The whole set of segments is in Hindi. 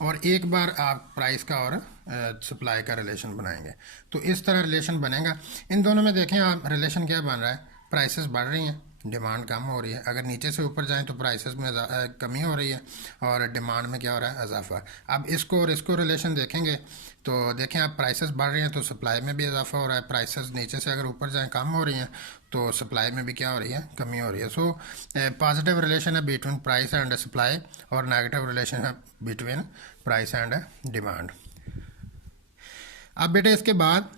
और एक बार आप प्राइस का और सप्लाई का रिलेशन बनाएंगे। तो इस तरह रिलेशन बनेगा। इन दोनों में देखें आप रिलेशन क्या बन रहा है, प्राइसेस बढ़ रही हैं, डिमांड कम हो रही है। अगर नीचे से ऊपर जाएं तो प्राइसेस में कमी हो रही है और डिमांड में क्या हो रहा है, इजाफा। अब इसको और इसको रिलेशन देखेंगे तो देखें आप, प्राइसेस बढ़ रही हैं तो सप्लाई में भी इजाफा हो रहा है, प्राइसेस नीचे से अगर ऊपर जाएं कम हो रही हैं तो सप्लाई में भी क्या हो रही है, कमी हो रही है। सो पॉजिटिव रिलेशन है बिटवीन प्राइस एंड सप्लाई और नेगेटिव रिलेशन है बिटवीन प्राइस एंड डिमांड। अब बेटे इसके बाद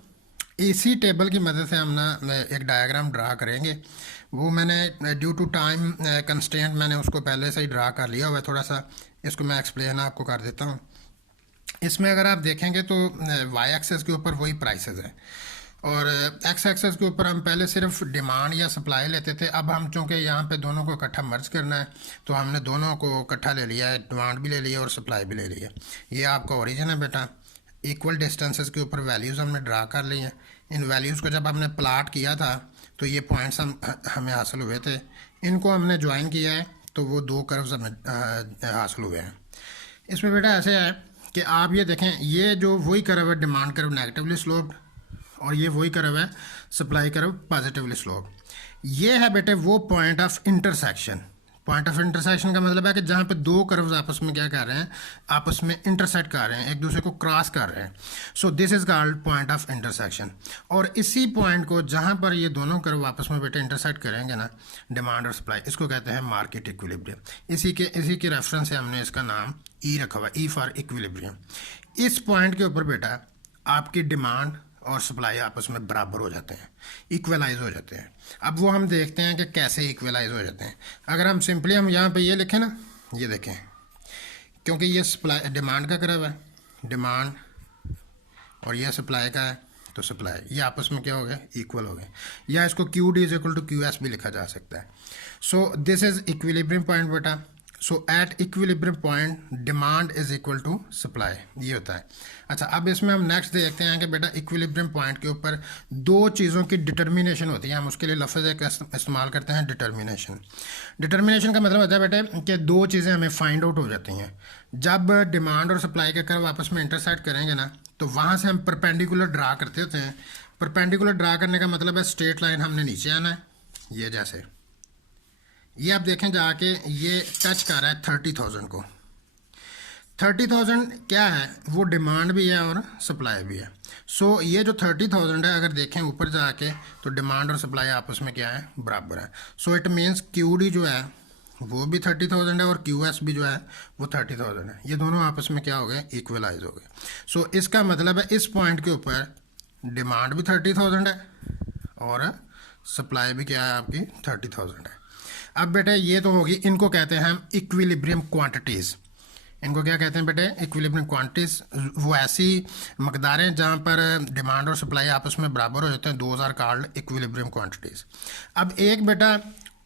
इसी टेबल की मदद से हम ना एक डायग्राम ड्रा करेंगे। वो मैंने ड्यू टू टाइम कंस्ट्रेंट मैंने उसको पहले से ही ड्रा कर लिया हुआ है। थोड़ा सा इसको मैं एक्सप्लेन आपको कर देता हूँ। इसमें अगर आप देखेंगे तो वाई एक्सेस के ऊपर वही प्राइसेस है और एक्स एक्सेस के ऊपर हम पहले सिर्फ डिमांड या सप्लाई लेते थे। अब हम चूँकि यहाँ पे दोनों को इकट्ठा मर्ज करना है तो हमने दोनों को इकट्ठा ले लिया है, डिमांड भी ले लिया और सप्लाई भी ले लिया। ये आपका ओरिजिन है बेटा। इक्वल डिस्टेंसेस के ऊपर वैल्यूज़ हमने ड्रा कर ली हैं। इन वैल्यूज़ को जब हमने प्लाट किया था तो ये पॉइंट्स हमें हासिल हुए थे। इनको हमने ज्वाइन किया है तो वो दो कर्व्स हमें हासिल हुए हैं। इसमें बेटा ऐसे है कि आप ये देखें, ये जो वही कर्व है डिमांड कर्व नेगेटिवली स्लोप्ड और ये वही कर्व है सप्लाई कर्व पॉजिटिवली स्लोप्ड। ये है बेटे वो point of intersection. Point of intersection का मतलब है कि जहाँ पे दो कर्व्स आपस में क्या कर रहे हैं, आपस में इंटरसेक्ट कर रहे हैं, एक दूसरे को क्रॉस कर रहे हैं। सो this is called point of intersection. और इसी पॉइंट को जहाँ पर ये दोनों कर्व आपस में बेटे इंटरसेक्ट करेंगे ना, डिमांड और सप्लाई, इसको कहते हैं मार्केट इक्विलिब्रियम। इसी के रेफरेंस से हमने इसका नाम ई रखा हुआ, ई फॉर इक्विलिब्रियम। इस पॉइंट के ऊपर बेटा आपकी डिमांड और सप्लाई आपस में बराबर हो जाते हैं, इक्वलाइज हो जाते हैं। अब वो हम देखते हैं कि कैसे इक्वलाइज हो जाते हैं। अगर हम सिंपली हम यहाँ पे ये लिखें ना, ये देखें, क्योंकि ये सप्लाई डिमांड का कर्व है, डिमांड और ये सप्लाई का है तो सप्लाई, ये आपस में क्या हो गया, इक्वल हो गए। या इसको Q D is equal to Q S भी लिखा जा सकता है। So this is equilibrium point बेटा। So at equilibrium point demand is equal to supply, ये होता है। अच्छा, अब इसमें हम नेक्स्ट देखते हैं कि बेटा इक्विलिब्रियम पॉइंट के ऊपर दो चीज़ों की डिटर्मिनेशन होती है। हम उसके लिए लफ्ज़ एक इस्तेमाल करते हैं, डिटर्मिनेशन। डिटर्मिनेशन का मतलब होता है बेटे कि दो चीज़ें हमें फाइंड आउट हो जाती हैं। जब डिमांड और सप्लाई के कर्व आपस में इंटरसेक्ट करेंगे ना, तो वहाँ से हम परपेंडिकुलर ड्रा करते होते हैं। परपेंडिकुलर ड्रा करने का मतलब है स्ट्रेट लाइन हमने नीचे आना है, ये जैसे ये आप देखें जाके ये टच कर रहा है 30,000 को। 30,000 क्या है, वो डिमांड भी है और सप्लाई भी है। सो ये जो 30,000 है, अगर देखें ऊपर जाके तो डिमांड और सप्लाई आपस में क्या है, बराबर है। So it means Q D जो है वो भी 30,000 है और क्यू एस भी जो है वो 30,000 है। ये दोनों आपस में क्या हो गए, इक्वलाइज हो गए। सो इसका मतलब है इस पॉइंट के ऊपर डिमांड भी 30,000 है और सप्लाई भी क्या है आपकी 30,000 है। अब बेटे ये तो होगी, इनको कहते हैं हम इक्विलिब्रियम क्वांटिटीज़। इनको क्या कहते हैं बेटे, इक्विलिब्रियम क्वांटिटीज़। वो ऐसी मकदारें जहाँ पर डिमांड और सप्लाई आपस में बराबर हो जाते हैं, those are called equilibrium quantities. अब एक बेटा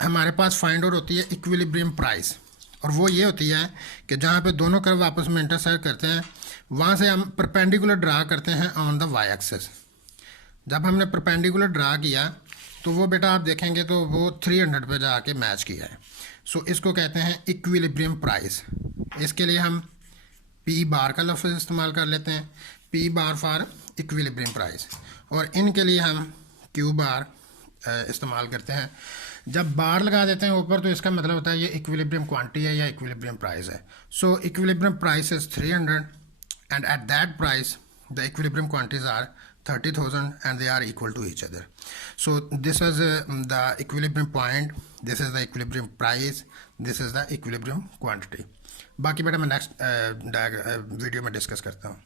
हमारे पास फाइंड आउट होती है इक्विलिब्रियम प्राइस, और वो ये होती है कि जहाँ पे दोनों कर्व आपस में इंटरसेक्ट करते हैं वहाँ से हम परपेंडिकुलर ड्रा करते हैं ऑन द वाई एक्सेस। जब हमने परपेंडिकुलर ड्रा किया तो वो बेटा आप देखेंगे तो वो 300 पे जाके मैच किया है। सो इसको कहते हैं इक्विलिब्रियम प्राइस। इसके लिए हम पी बार का लफ्ज़ इस्तेमाल कर लेते हैं, P bar for equilibrium price, और इनके लिए हम क्यू बार इस्तेमाल करते हैं। जब बार लगा देते हैं ऊपर तो इसका मतलब होता है ये इक्विलिब्रियम क्वांटिटी है या इक्विलिब्रियम प्राइस है। सो equilibrium price is 300 and at that price the equilibrium quantities are 30,000 and they are equal to each other. So this is the equilibrium point, this is the equilibrium price, this is the equilibrium quantity. बाकी बेटा मैं नेक्स्ट वीडियो में डिस्कस करता हूँ।